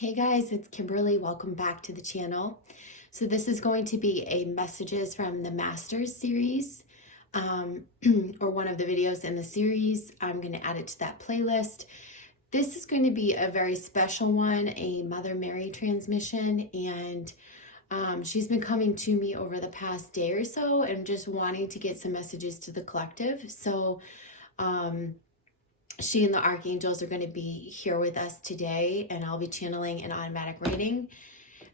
Hey guys, it's Kimberly. Welcome back to the channel. So this is going to be a messages from the Masters series, or one of the videos in the series. I'm going to add it to that playlist. This is going to be a very special one, a Mother Mary transmission, and she's been coming to me over the past day or so and just wanting to get some messages to the collective. So she and the archangels are going to be here with us today, and I'll be channeling an automatic reading,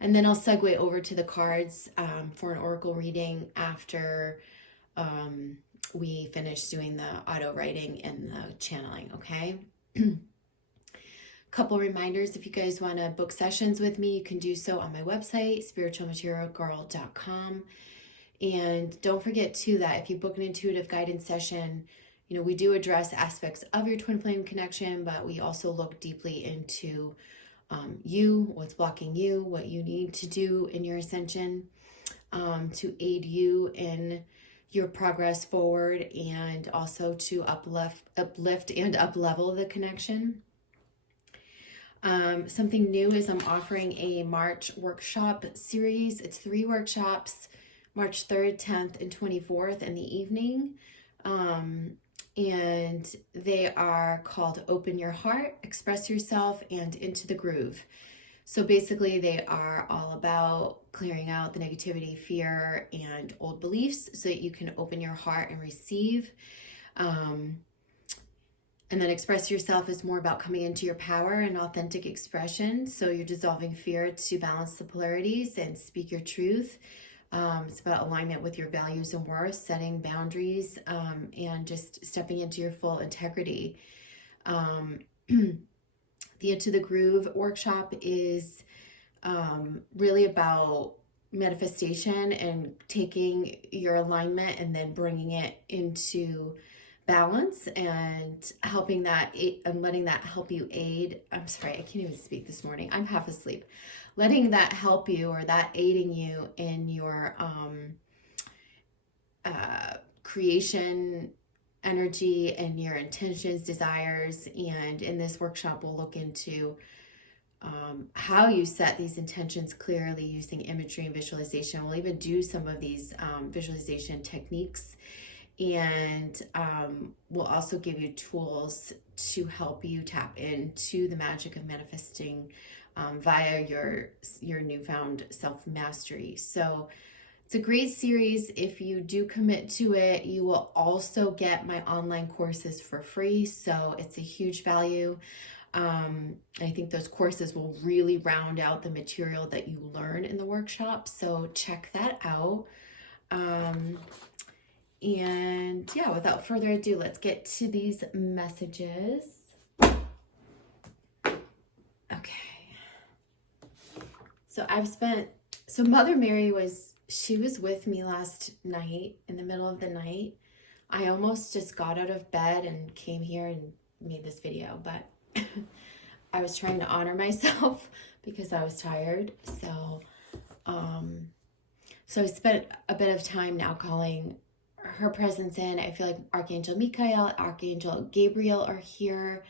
and then I'll segue over to the cards for an oracle reading after we finish doing the auto writing and the channeling. Okay. Couple reminders: if you guys want to book sessions with me, you can do so on my website, spiritualmaterialgirl.com. And don't forget too that if you book an intuitive guidance session, we do address aspects of your twin flame connection, but we also look deeply into you, what's blocking you, what you need to do in your ascension to aid you in your progress forward, and also to uplift and up-level the connection. Something new is I'm offering a March workshop series. It's 3 workshops, March 3rd, 10th, and 24th in the evening. And they are called Open Your Heart, Express Yourself, and Into the Groove. So basically they are all about clearing out the negativity, fear, and old beliefs so that you can open your heart and receive. And then Express Yourself is more about coming into your power and authentic expression. So you're dissolving fear to balance the polarities and speak your truth. It's about alignment with your values and worth, setting boundaries, and just stepping into your full integrity. The Into the Groove workshop is really about manifestation and taking your alignment and then bringing it into balance and helping that and letting that help you aid. I'm sorry, I can't even speak this morning. I'm half asleep. Letting that help you, or that aiding you in your creation energy and your intentions, desires. And in this workshop, we'll look into how you set these intentions clearly using imagery and visualization. We'll even do some of these visualization techniques. And we'll also give you tools to help you tap into the magic of manifesting via your newfound self-mastery. So it's a great series. If you do commit to it, you will also get my online courses for free. So it's a huge value. I think those courses will really round out the material that you learn in the workshop. So check that out. And yeah, without further ado, let's get to these messages. Okay. So Mother Mary was with me last night in the middle of the night. I almost just got out of bed and came here and made this video, but I was trying to honor myself because I was tired. So I spent a bit of time now calling her presence in. I feel like Archangel Michael, Archangel Gabriel are here,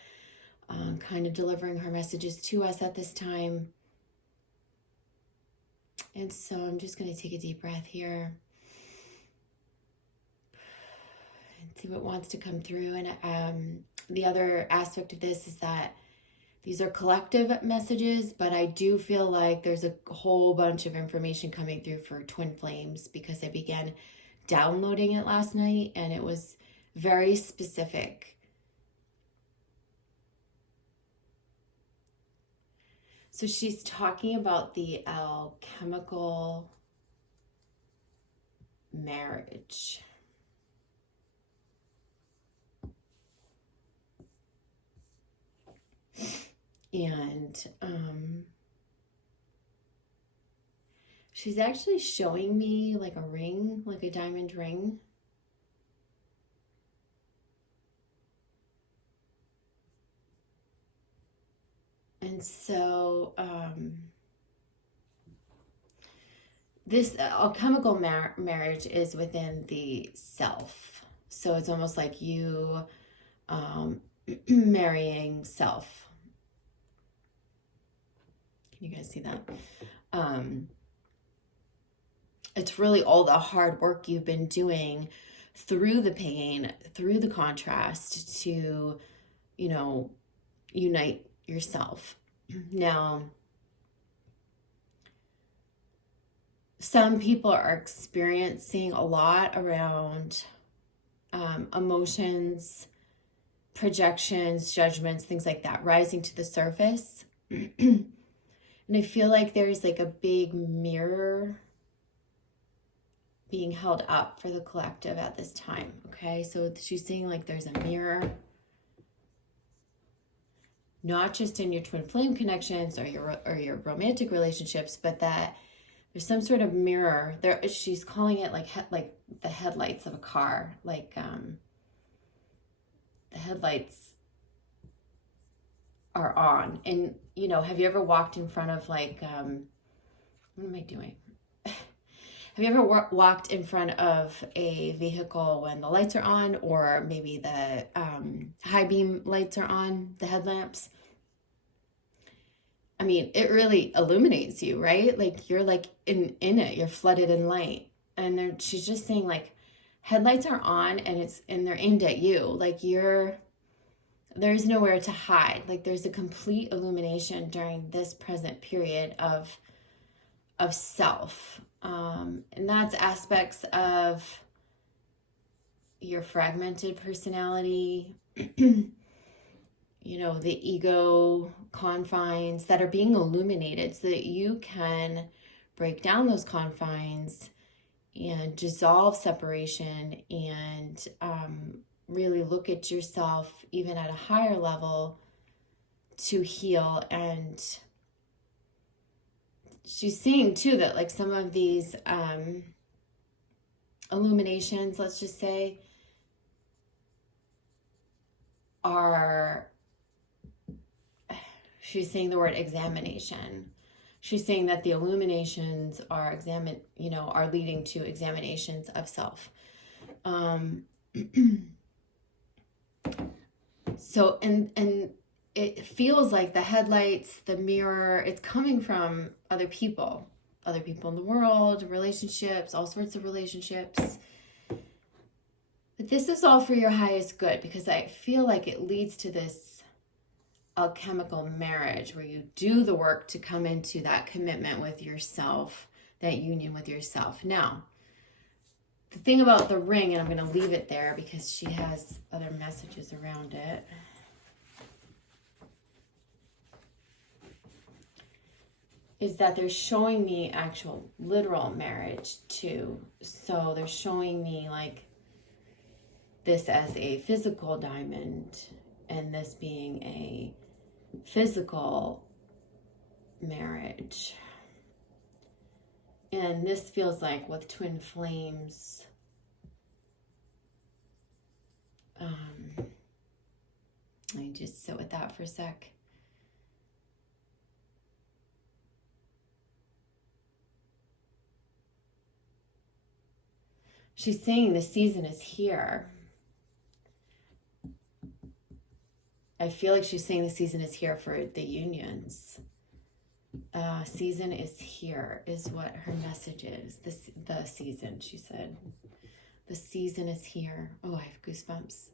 kind of delivering her messages to us at this time. And so I'm just going to take a deep breath here and see what wants to come through. And the other aspect of this is that these are collective messages, but I do feel like there's a whole bunch of information coming through for twin flames because I began downloading it last night and it was very specific. So she's talking about the alchemical marriage. And she's actually showing me like a ring, like a diamond ring. And so this alchemical marriage is within the self. So it's almost like you marrying self. Can you guys see that? It's really all the hard work you've been doing through the pain, through the contrast to, unite yourself. Now, some people are experiencing a lot around emotions, projections, judgments, things like that, rising to the surface. And I feel like there's like a big mirror being held up for the collective at this time. Okay, so she's saying like there's a mirror, not just in your twin flame connections or your romantic relationships, but that there's some sort of mirror there. She's calling it like the headlights of a car, like the headlights are on. And have you ever walked in front of like what am I doing? Have you ever walked in front of a vehicle when the lights are on, or maybe the high beam lights are on, the headlamps? I mean, it really illuminates you, right? Like you're like in it, you're flooded in light. And she's just saying like headlights are on and they're aimed at you. Like there's nowhere to hide. Like there's a complete illumination during this present period of self. And that's aspects of your fragmented personality, the ego confines that are being illuminated so that you can break down those confines and dissolve separation and really look at yourself even at a higher level to heal. And she's seeing too that like some of these illuminations, let's just say, she's saying the word examination. She's saying that the illuminations are are leading to examinations of self. So, and it feels like the headlights, the mirror, it's coming from other people in the world, relationships, all sorts of relationships. But this is all for your highest good, because I feel like it leads to this alchemical marriage where you do the work to come into that commitment with yourself, that union with yourself. Now, the thing about the ring, and I'm going to leave it there because she has other messages around it. Is that they're showing me actual literal marriage too. So they're showing me like this as a physical diamond and this being a physical marriage. And this feels like with twin flames, let me just sit with that for a sec. She's saying the season is here. I feel like she's saying the season is here for the unions. Season is here is what her message is. The season, she said. The season is here. Oh, I have goosebumps.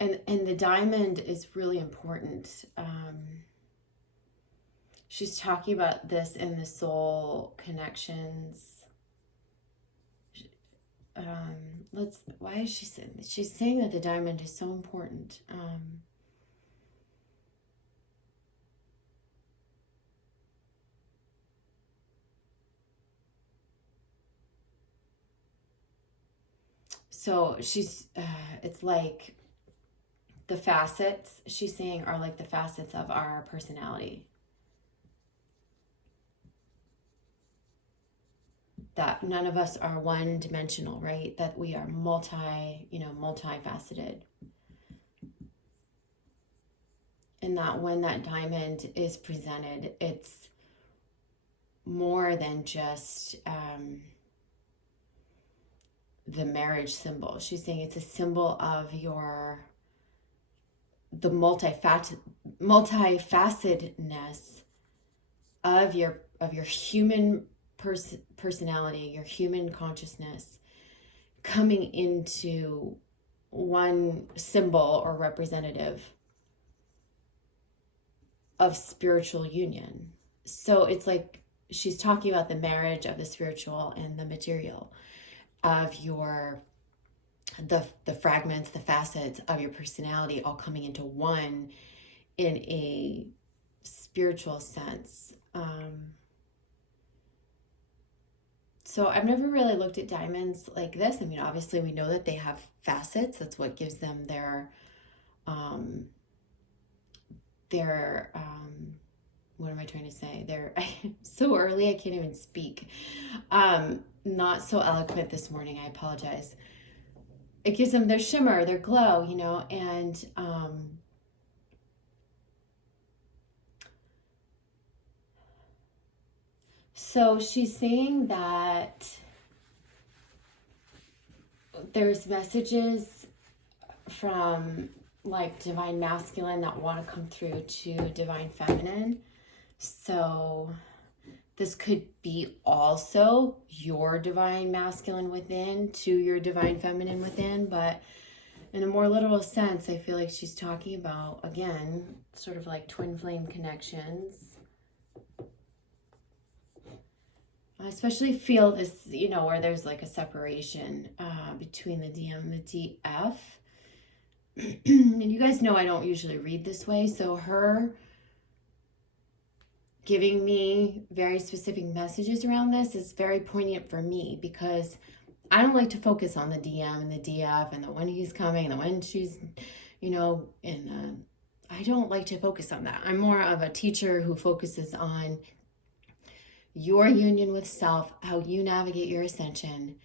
And the diamond is really important. She's talking about this in the soul connections. Why is she's saying that the diamond is so important. So she's, it's like the facets she's saying are like the facets of our personality. That none of us are one-dimensional, right? That we are multifaceted. And that when that diamond is presented, it's more than just the marriage symbol. She's saying it's a symbol of your the multifacetedness of your human personality, your human consciousness coming into one symbol or representative of spiritual union. So it's like she's talking about the marriage of the spiritual and the material, of your the fragments, the facets of your personality all coming into one in a spiritual sense. So I've never really looked at diamonds like this. I mean, obviously we know that they have facets. That's what gives them their what am I trying to say? So early I can't even speak. Not so eloquent this morning. I apologize. It gives them their shimmer, their glow, you know, and so she's saying that there's messages from like divine masculine that want to come through to divine feminine. So this could be also your divine masculine within to your divine feminine within, but in a more literal sense, I feel like she's talking about, again, sort of like twin flame connections. I especially feel this, you know, where there's like a separation between the DM and the DF. And you guys know I don't usually read this way, so her giving me very specific messages around this is very poignant for me, because I don't like to focus on the DM and the DF and the when he's coming and the when she's, you know, and I don't like to focus on that. I'm more of a teacher who focuses on your union with self, how you navigate your ascension.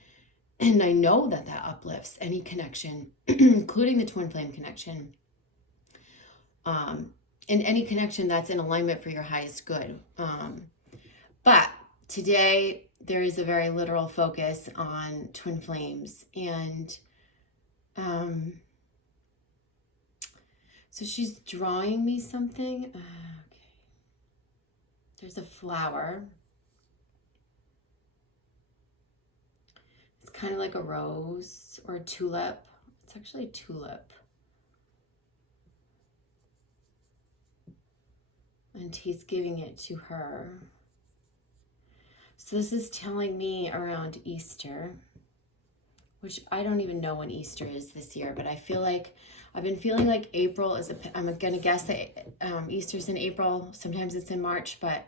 And I know that that uplifts any connection, including the twin flame connection, and any connection that's in alignment for your highest good. But today there is a very literal focus on twin flames. And so she's drawing me something. Okay. There's a flower. It's kind of like a rose or a tulip. It's actually a tulip. And he's giving it to her. So this is telling me around Easter, which I don't even know when Easter is this year, but I feel like I've been feeling like April is I'm going to guess that Easter's in April. Sometimes it's in March, but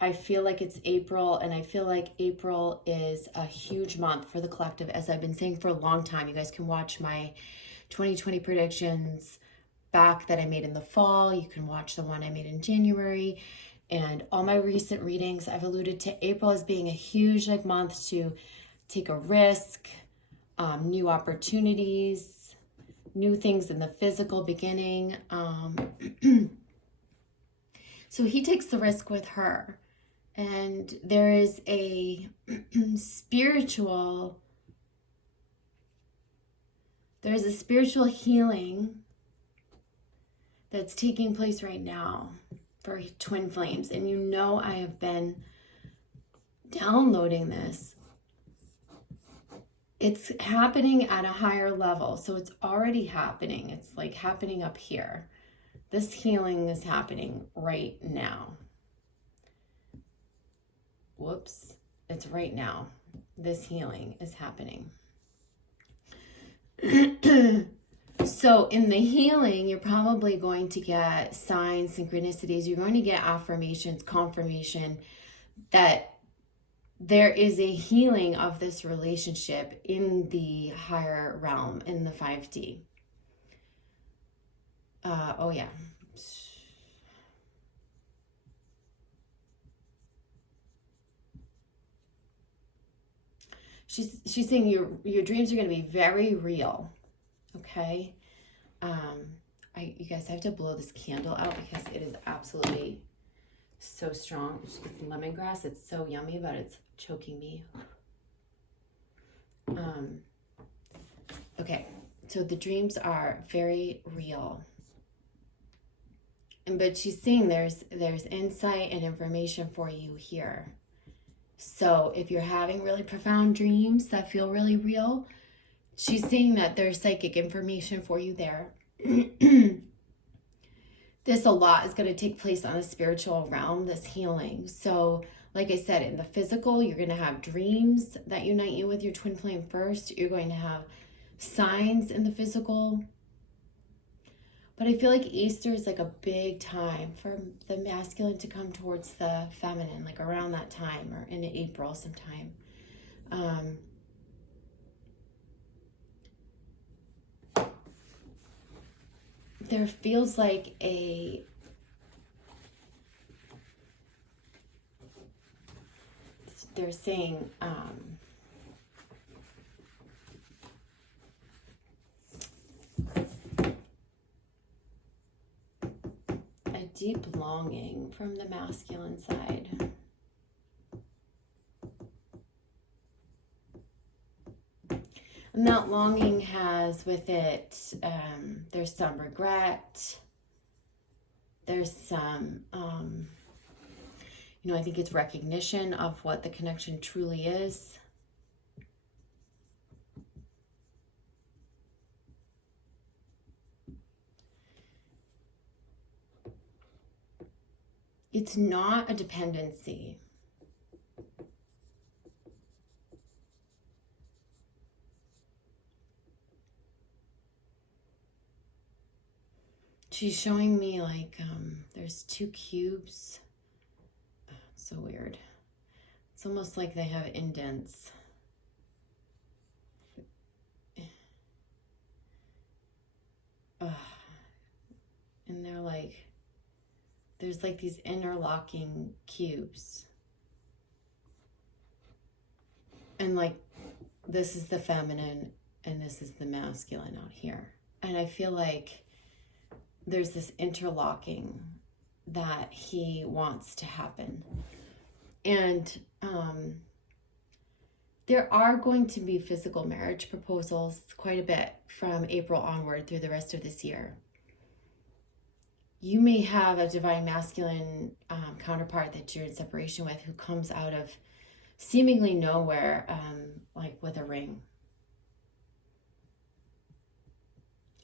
I feel like it's April, and I feel like April is a huge month for the collective, as I've been saying for a long time. You guys can watch my 2020 predictions back that I made in the fall. You can watch the one I made in January, and all my recent readings. I've alluded to April as being a huge like month to take a risk, new opportunities, new things in the physical beginning. So he takes the risk with her, and there is a spiritual healing that's taking place right now for twin flames. And you know, I have been downloading this. It's happening at a higher level. So it's already happening. It's like happening up here. This healing is happening right now. Whoops. It's right now. This healing is happening. So in the healing, you're probably going to get signs, synchronicities. You're going to get affirmations, confirmation that there is a healing of this relationship in the higher realm, in the 5D. Oh yeah. She's saying your dreams are going to be very real. Okay. You guys have to blow this candle out because it is absolutely so strong. It's lemongrass. It's so yummy, but it's choking me. Okay. So the dreams are very real. But she's saying there's insight and information for you here. So if you're having really profound dreams that feel really real, she's saying that there's psychic information for you there. This a lot is going to take place on the spiritual realm, this healing. So like I said, in the physical, you're going to have dreams that unite you with your twin flame first. You're going to have signs in the physical. But I feel like Easter is like a big time for the masculine to come towards the feminine, like around that time or in April sometime. There feels like they're saying, a deep longing from the masculine side. And that longing has with it, there's some regret. There's some, I think it's recognition of what the connection truly is. It's not a dependency. She's showing me like there's two cubes. Oh, so weird. It's almost like they have indents. And they're like, there's like these interlocking cubes. And like, this is the feminine and this is the masculine out here. And I feel like there's this interlocking that he wants to happen. And there are going to be physical marriage proposals quite a bit from April onward through the rest of this year. You may have a divine masculine counterpart that you're in separation with who comes out of seemingly nowhere, like with a ring.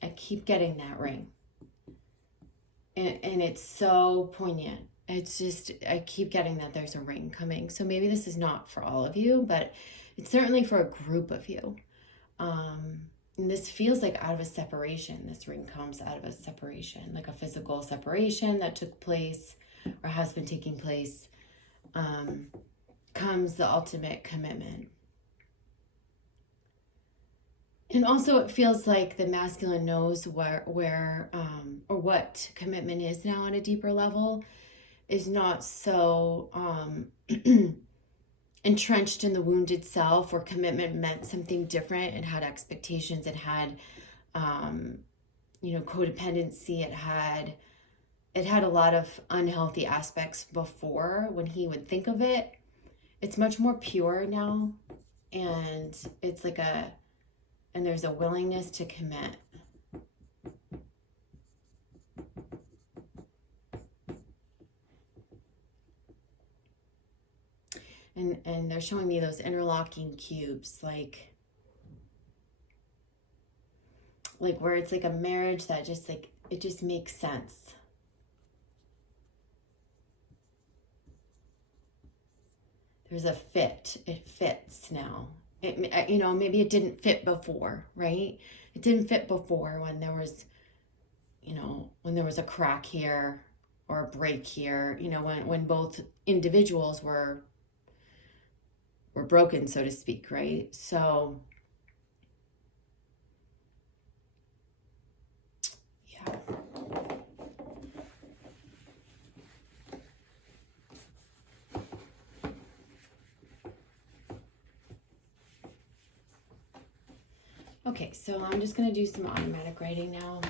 I keep getting that ring. And it's so poignant. It's just, I keep getting that there's a ring coming. So maybe this is not for all of you, but it's certainly for a group of you. And this feels like out of a separation. This ring comes out of a separation, like a physical separation that took place or has been taking place. Comes the ultimate commitment. And also it feels like the masculine knows where or what commitment is now on a deeper level, is not so entrenched in the wounded self, where commitment meant something different and had expectations. It had, codependency. It had a lot of unhealthy aspects before when he would think of it. It's much more pure now. And it's like and there's a willingness to commit. And they're showing me those interlocking cubes, like where it's like a marriage that just like, it just makes sense. There's a fit. It fits now. Maybe it didn't fit before, right? It didn't fit before when there was, when there was a crack here or a break here, when both individuals were broken, so to speak, right? So, yeah. Okay, so I'm just going to do some automatic writing now.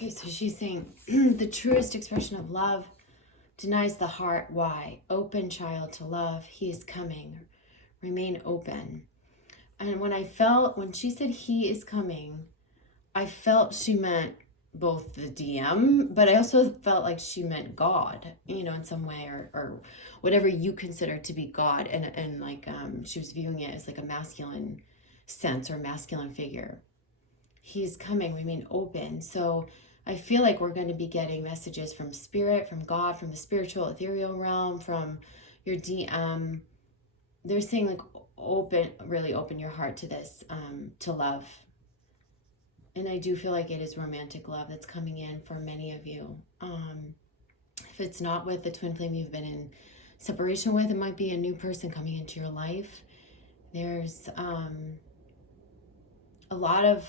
Okay, so she's saying the truest expression of love denies the heart. Why? Open, child, to love. He is coming. Remain open. And when she said he is coming, I felt she meant both the DM, but I also felt like she meant God, in some way, or whatever you consider to be God. And like, she was viewing it as like a masculine sense or masculine figure. He's coming, remain open. So I feel like we're going to be getting messages from spirit, from God, from the spiritual ethereal realm, from your DM. They're saying like really open your heart to this, to love. And I do feel like it is romantic love that's coming in for many of you. If it's not with the twin flame you've been in separation with, it might be a new person coming into your life. There's a lot of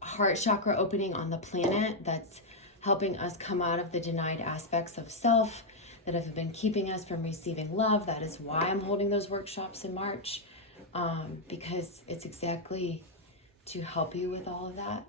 heart chakra opening on the planet that's helping us come out of the denied aspects of self that have been keeping us from receiving love. That is why I'm holding those workshops in March, because it's exactly to help you with all of that.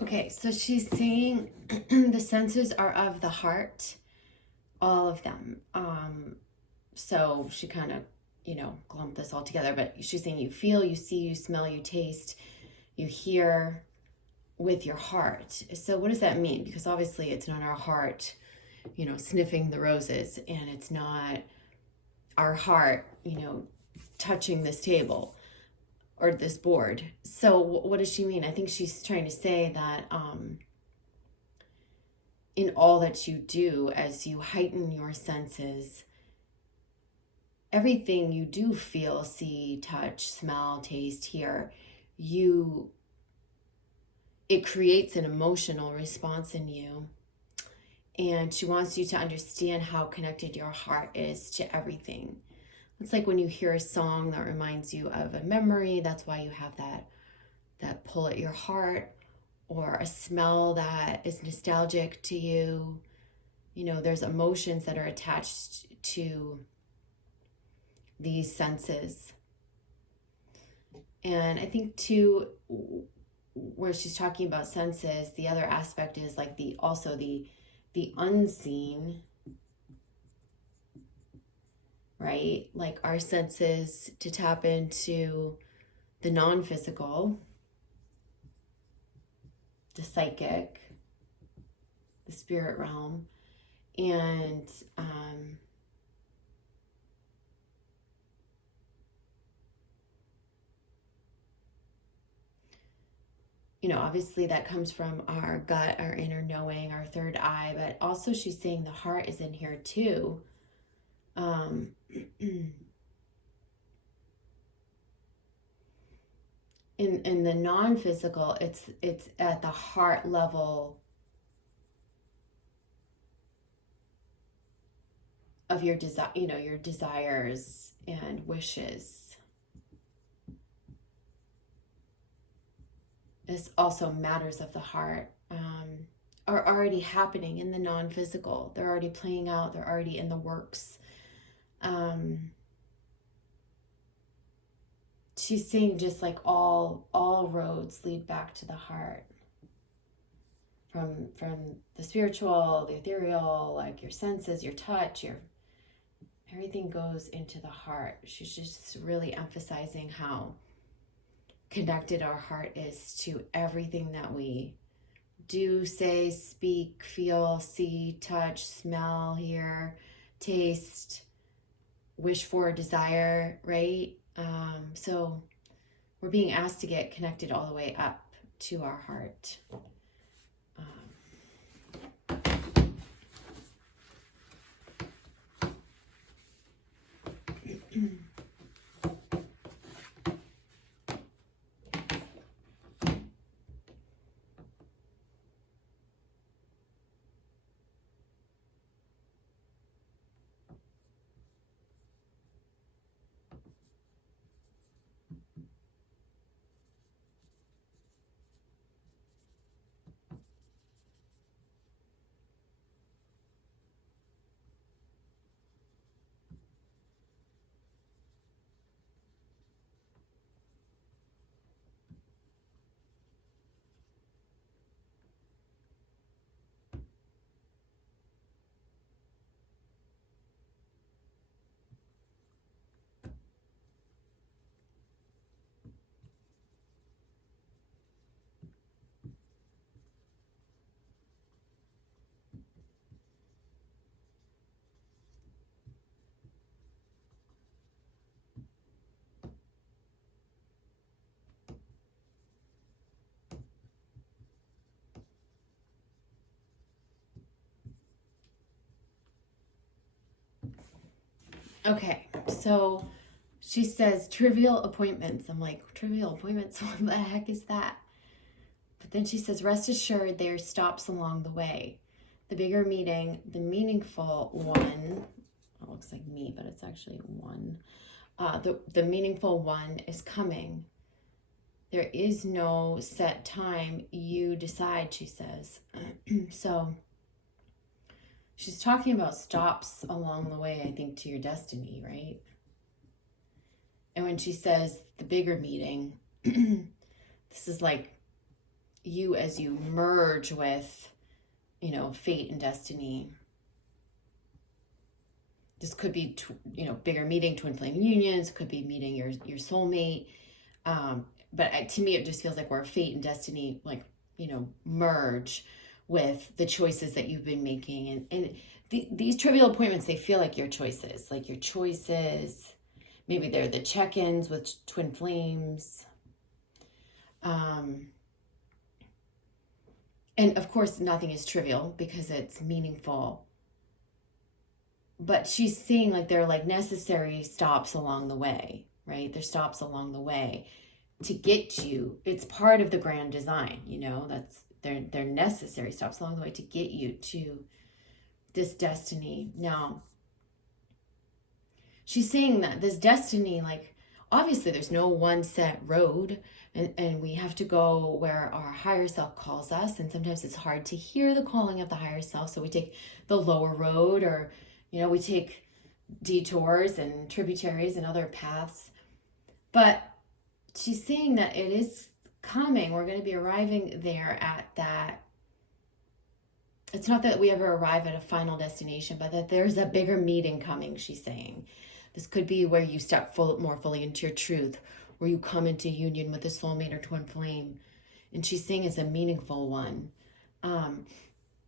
Okay, so she's saying the senses are of the heart, all of them. So she kind of, clumped this all together, but she's saying you feel, you see, you smell, you taste, you hear with your heart. So what does that mean? Because obviously it's not our heart, sniffing the roses, and it's not our heart, touching this table or this board. So what does she mean? I think she's trying to say that in all that you do, as you heighten your senses, everything you do feel, see, touch, smell, taste, hear, it creates an emotional response in you. And she wants you to understand how connected your heart is to everything. It's like when you hear a song that reminds you of a memory, that's why you have that pull at your heart, or a smell that is nostalgic to you. There's emotions that are attached to these senses. And I think too, where she's talking about senses, the other aspect is like the unseen, right? Like our senses to tap into the non-physical, the psychic, the spirit realm, and obviously that comes from our gut, our inner knowing, our third eye, but also she's saying the heart is in here too. In the non-physical, it's at the heart level of your your desires and wishes. This also matters of the heart are already happening in the non-physical. They're already playing out. They're already in the works. She's saying just like all roads lead back to the heart. From the spiritual, the ethereal, like your senses, your touch, everything goes into the heart. She's just really emphasizing how connected our heart is to everything that we do, say, speak, feel, see, touch, smell, hear, taste, wish for, desire, right? So we're being asked to get connected all the way up to our heart. Okay, so she says trivial appointments. I'm like, trivial appointments? What the heck is that? But then she says, rest assured there are stops along the way. The bigger meeting, the meaningful one, it looks like me, but it's actually one. The meaningful one is coming. There is no set time. You decide, she says. So she's talking about stops along the way, I think, to your destiny, right? And when she says the bigger meeting, this is like you as you merge with, fate and destiny. This could be, bigger meeting, twin flame unions, could be meeting your soulmate. But to me, it just feels like where fate and destiny, merge with the choices that you've been making. And these trivial appointments, they feel like your choices, maybe they're the check-ins with twin flames. And of course, nothing is trivial because it's meaningful. But she's seeing they're necessary stops along the way, right? There's stops along the way to get you. It's part of the grand design, that's they're necessary stops along the way to get you to this destiny. Now, she's saying that this destiny, obviously there's no one set road, and we have to go where our higher self calls us. And sometimes it's hard to hear the calling of the higher self. So we take the lower road, or, we take detours and tributaries and other paths. But she's saying that it is coming. We're going to be arriving there at that. It's not that we ever arrive at a final destination, but that there's a bigger meeting coming, she's saying. This could be where you step more fully into your truth, where you come into union with a soulmate or twin flame. And she's saying it's a meaningful one.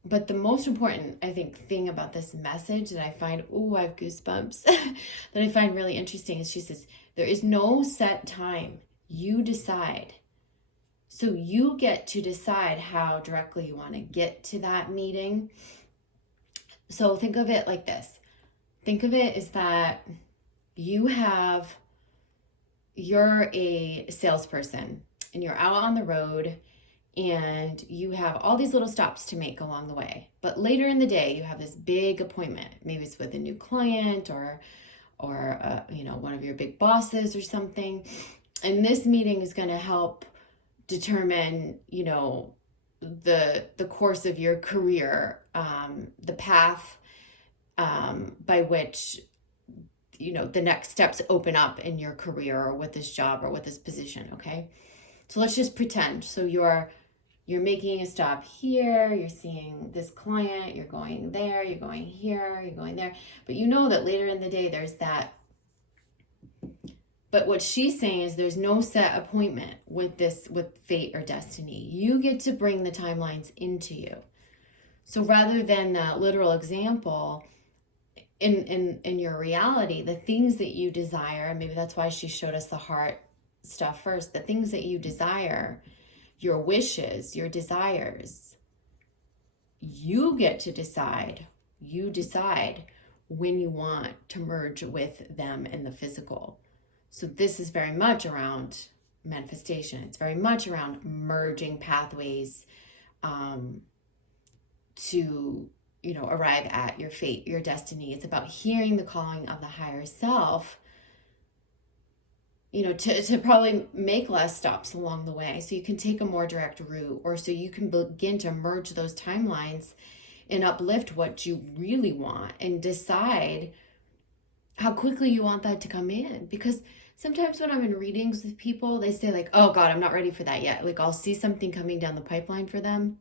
But the most important, I think, thing about this message that I find, I have goosebumps, that I find really interesting is she says, there is no set time. You decide. So you get to decide how directly you want to get to that meeting. So think of it like this. Think of it as that you're a salesperson and you're out on the road and you have all these little stops to make along the way. But later in the day, you have this big appointment. Maybe it's with a new client or one of your big bosses or something. And this meeting is going to help determine, the course of your career, the path by which, the next steps open up in your career or with this job or with this position, okay? So let's just pretend. So you're making a stop here, you're seeing this client, you're going there, you're going here, you're going there. But you know that later in the day there's that. But what she's saying is there's no set appointment with fate or destiny. You get to bring the timelines into you. So rather than that literal example, in your reality, the things that you desire, and maybe that's why she showed us the heart stuff first, the things that you desire, your wishes, your desires, you get to decide. You decide when you want to merge with them in the physical. So this is very much around manifestation. It's very much around merging pathways to, arrive at your fate, your destiny. It's about hearing the calling of the higher self, to probably make less stops along the way so you can take a more direct route, or so you can begin to merge those timelines and uplift what you really want and decide how quickly you want that to come in. Because sometimes when I'm in readings with people, they say like, oh God, I'm not ready for that yet. Like I'll see something coming down the pipeline for them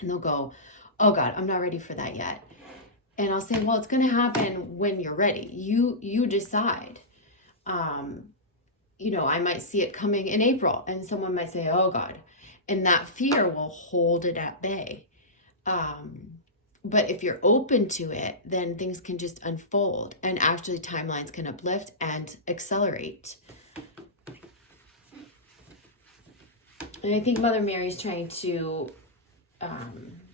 and they'll go, oh God, I'm not ready for that yet. And I'll say, well, it's going to happen when you're ready. You decide. I might see it coming in April and someone might say, oh God, and that fear will hold it at bay. But if you're open to it, then things can just unfold and actually timelines can uplift and accelerate. And I think Mother Mary's trying to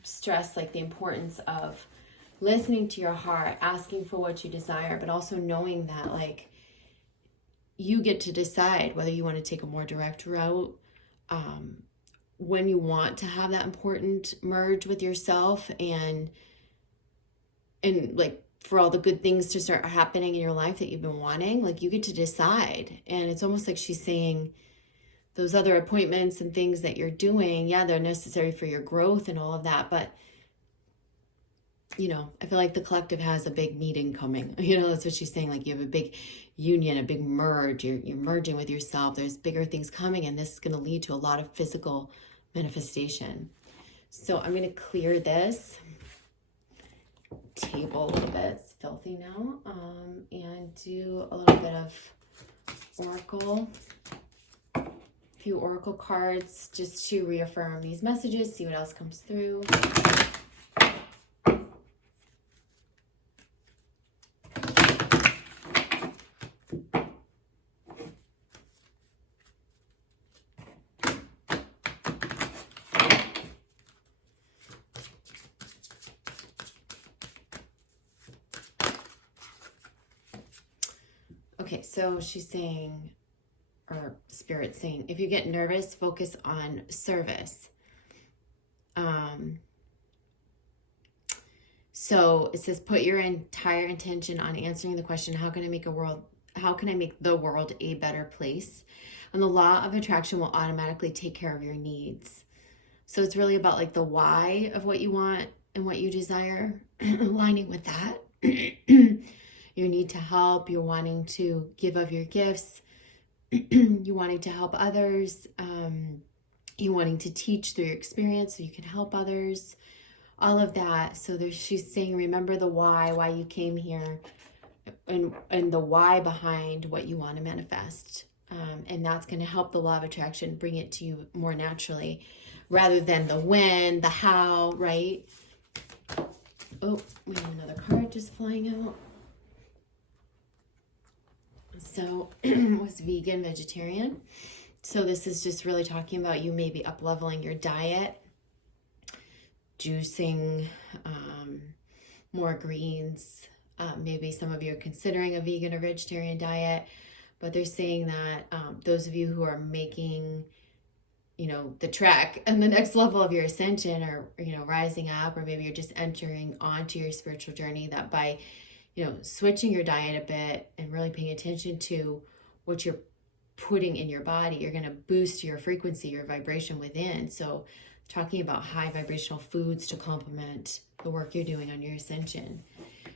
stress like the importance of listening to your heart, asking for what you desire, but also knowing that like you get to decide whether you want to take a more direct route, when you want to have that important merge with yourself and like for all the good things to start happening in your life that you've been wanting, like you get to decide. And it's almost like she's saying those other appointments and things that you're doing, yeah, they're necessary for your growth and all of that, but I feel like the collective has a big meeting coming. That's what she's saying. Like you have a big union, a big merge. You're merging with yourself. There's bigger things coming, and this is going to lead to a lot of physical manifestation. So I'm going to clear this table a little bit. It's filthy now. And do a little bit of oracle. A few oracle cards just to reaffirm these messages. See what else comes through. Okay, so she's saying, or Spirit's saying, if you get nervous, focus on service. So it says, put your entire intention on answering the question, how can I make the world a better place? And the law of attraction will automatically take care of your needs. So it's really about like the why of what you want and what you desire, aligning with that. Your need to help, you're wanting to give of your gifts, you wanting to help others, you wanting to teach through your experience so you can help others, all of that. So she's saying, remember the why you came here, and the why behind what you want to manifest. And that's going to help the law of attraction bring it to you more naturally rather than the when, the how, right? Oh, we have another card just flying out. So was vegan, vegetarian. So this is just really talking about you maybe up-leveling your diet, juicing, more greens. Maybe some of you are considering a vegan or vegetarian diet, but they're saying that those of you who are making, the trek and the next level of your ascension, or, rising up, or maybe you're just entering onto your spiritual journey, that by switching your diet a bit and really paying attention to what you're putting in your body, you're going to boost your frequency, your vibration within. So talking about high vibrational foods to complement the work you're doing on your ascension.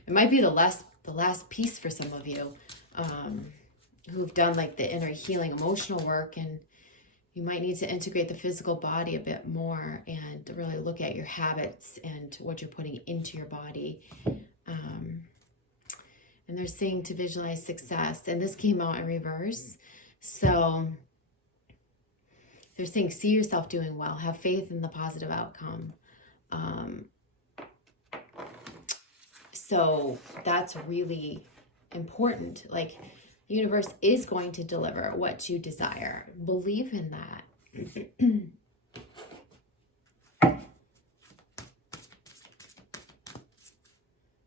It might be the last piece for some of you who've done like the inner healing emotional work, and you might need to integrate the physical body a bit more and really look at your habits and what you're putting into your body. And they're saying to visualize success. And this came out in reverse. So they're saying, see yourself doing well. Have faith in the positive outcome. So that's really important. Like, the universe is going to deliver what you desire. Believe in that.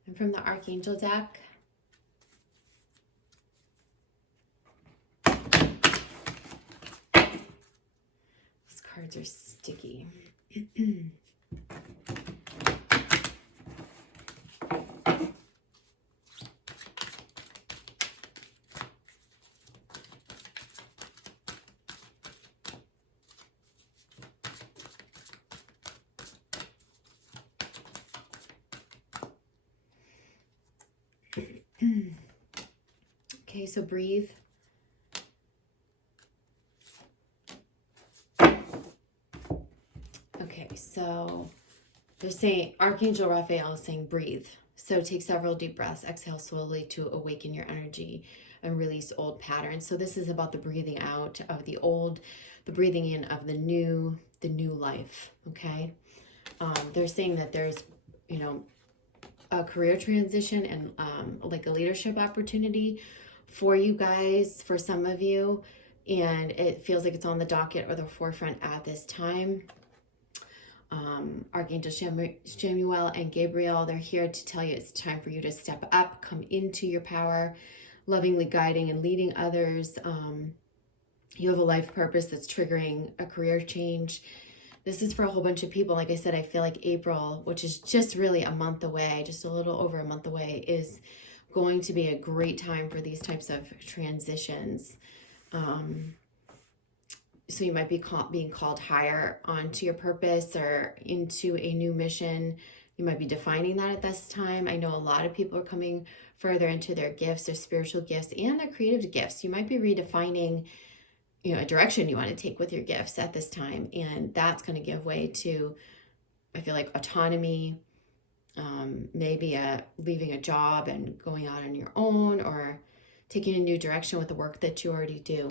And from the Archangel deck, these cards are sticky. Okay, so breathe. Okay, so they're saying, Archangel Raphael is saying breathe. So take several deep breaths, exhale slowly to awaken your energy and release old patterns. So this is about the breathing out of the old, the breathing in of the new life, okay? They're saying that there's, you know, a career transition and like a leadership opportunity for you guys, for some of you, and it feels like it's on the docket or the forefront at this time. Archangel Samuel and Gabriel, they're here to tell you it's time for you to step up, come into your power, lovingly guiding and leading others. You have a life purpose that's triggering a career change. This is for a whole bunch of people. Like I said, I feel like April, which is just really a month away, just a little over a month away, is going to be a great time for these types of transitions. So you might be being called higher onto your purpose or into a new mission. You might be defining that at this time. I know a lot of people are coming further into their gifts, their spiritual gifts, and their creative gifts. You might be redefining, you know, a direction you want to take with your gifts at this time. And that's going to give way to, I feel like, autonomy, maybe leaving a job and going out on your own, or taking a new direction with the work that you already do.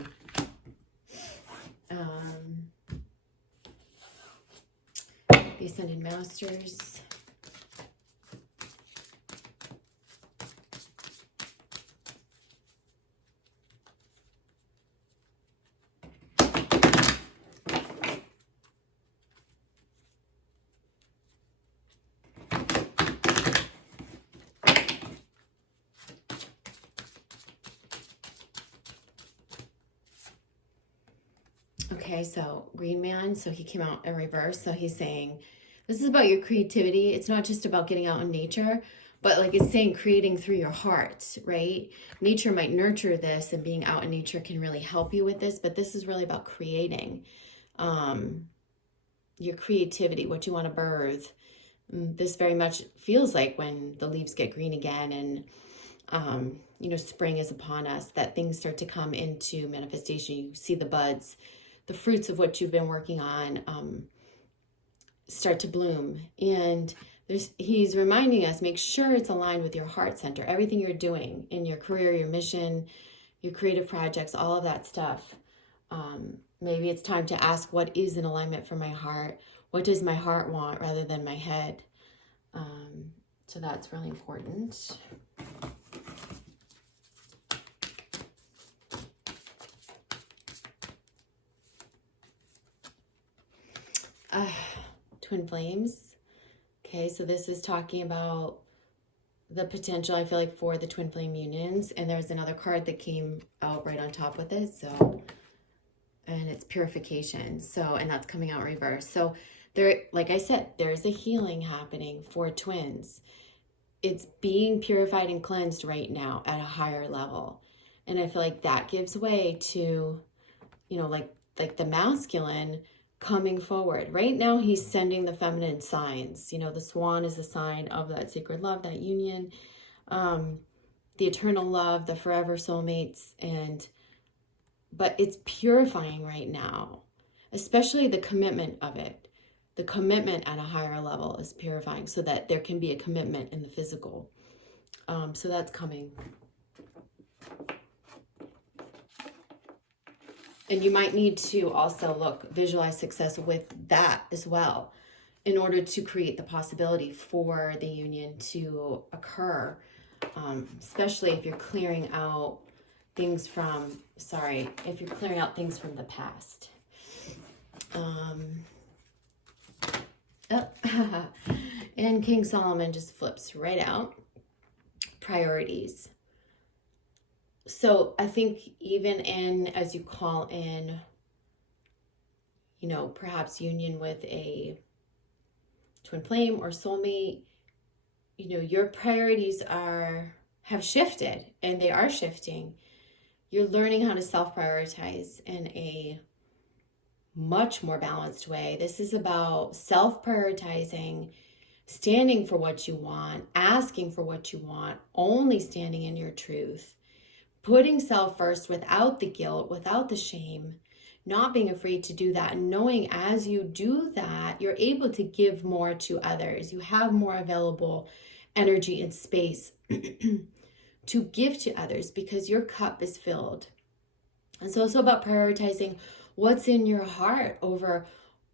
The Ascended Masters. Okay, so Green Man, so he came out in reverse. So he's saying, this is about your creativity. It's not just about getting out in nature, but like it's saying creating through your heart, right? Nature might nurture this, and being out in nature can really help you with this, but this is really about creating your creativity, what you want to birth. This very much feels like when the leaves get green again and you know, spring is upon us, that things start to come into manifestation. You see the buds, the fruits of what you've been working on start to bloom. And he's reminding us, make sure it's aligned with your heart center. Everything you're doing in your career, your mission, your creative projects, all of that stuff. Maybe it's time to ask, what is in alignment for my heart? What does my heart want rather than my head? So that's really important. Twin flames. Okay, so this is talking about the potential, I feel like, for the twin flame unions. And there's another card that came out right on top with it. So, and it's purification. So, and that's coming out reverse. So there, like I said, there's a healing happening for twins. It's being purified and cleansed right now at a higher level. And I feel like that gives way to, you know, like the masculine coming forward. Right now, he's sending the feminine signs. You know, the swan is a sign of that sacred love, that union, the eternal love, the forever soulmates. But it's purifying right now, especially the commitment of it. The commitment at a higher level is purifying so that there can be a commitment in the physical. So that's coming. And you might need to also visualize success with that as well. in order to create the possibility for the union to occur, especially if you're clearing out things from, if you're clearing out things from the past. And King Solomon just flips right out. Priorities. So I think even as you call in, perhaps union with a twin flame or soulmate, your priorities have shifted, and they are shifting. You're learning how to self-prioritize in a much more balanced way. This is about self-prioritizing, standing for what you want, asking for what you want, only standing in your truth, putting self first without the guilt, without the shame, not being afraid to do that, and knowing as you do that, you're able to give more to others. You have more available energy and space to give to others because your cup is filled. And so it's about prioritizing what's in your heart over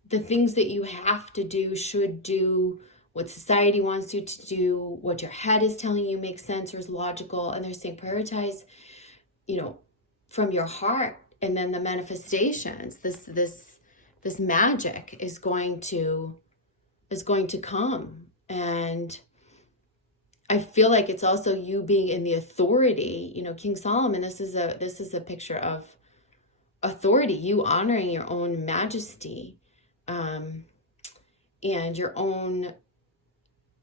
the things that you have to do, should do, what society wants you to do, what your head is telling you makes sense or is logical. And they're saying prioritize, from your heart, and then the manifestations, this magic is going to come. And I feel like it's also you being in the authority. King Solomon, this is a picture of authority, you honoring your own majesty, and your own,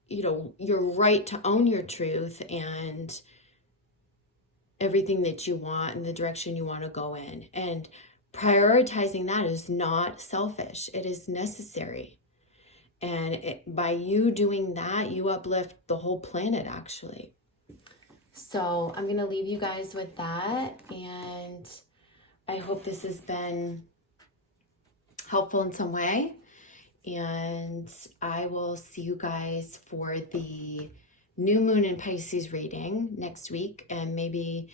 your right to own your truth and everything that you want and the direction you want to go in. And prioritizing that is not selfish. It is necessary. And by you doing that, you uplift the whole planet, actually. So I'm going to leave you guys with that. And I hope this has been helpful in some way. And I will see you guys for the new moon in Pisces reading next week. And maybe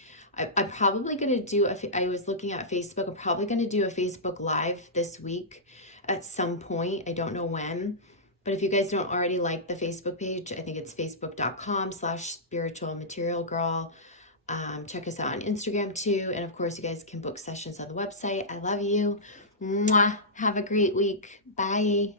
I'm probably going to do, I was looking at Facebook, I'm probably going to do a Facebook Live this week at some point. I don't know when. But if you guys don't already like the Facebook page, I think it's facebook.com/spiritualmaterialgirl. Check us out on Instagram too. And of course, you guys can book sessions on the website. I love you. Mwah. Have a great week. Bye.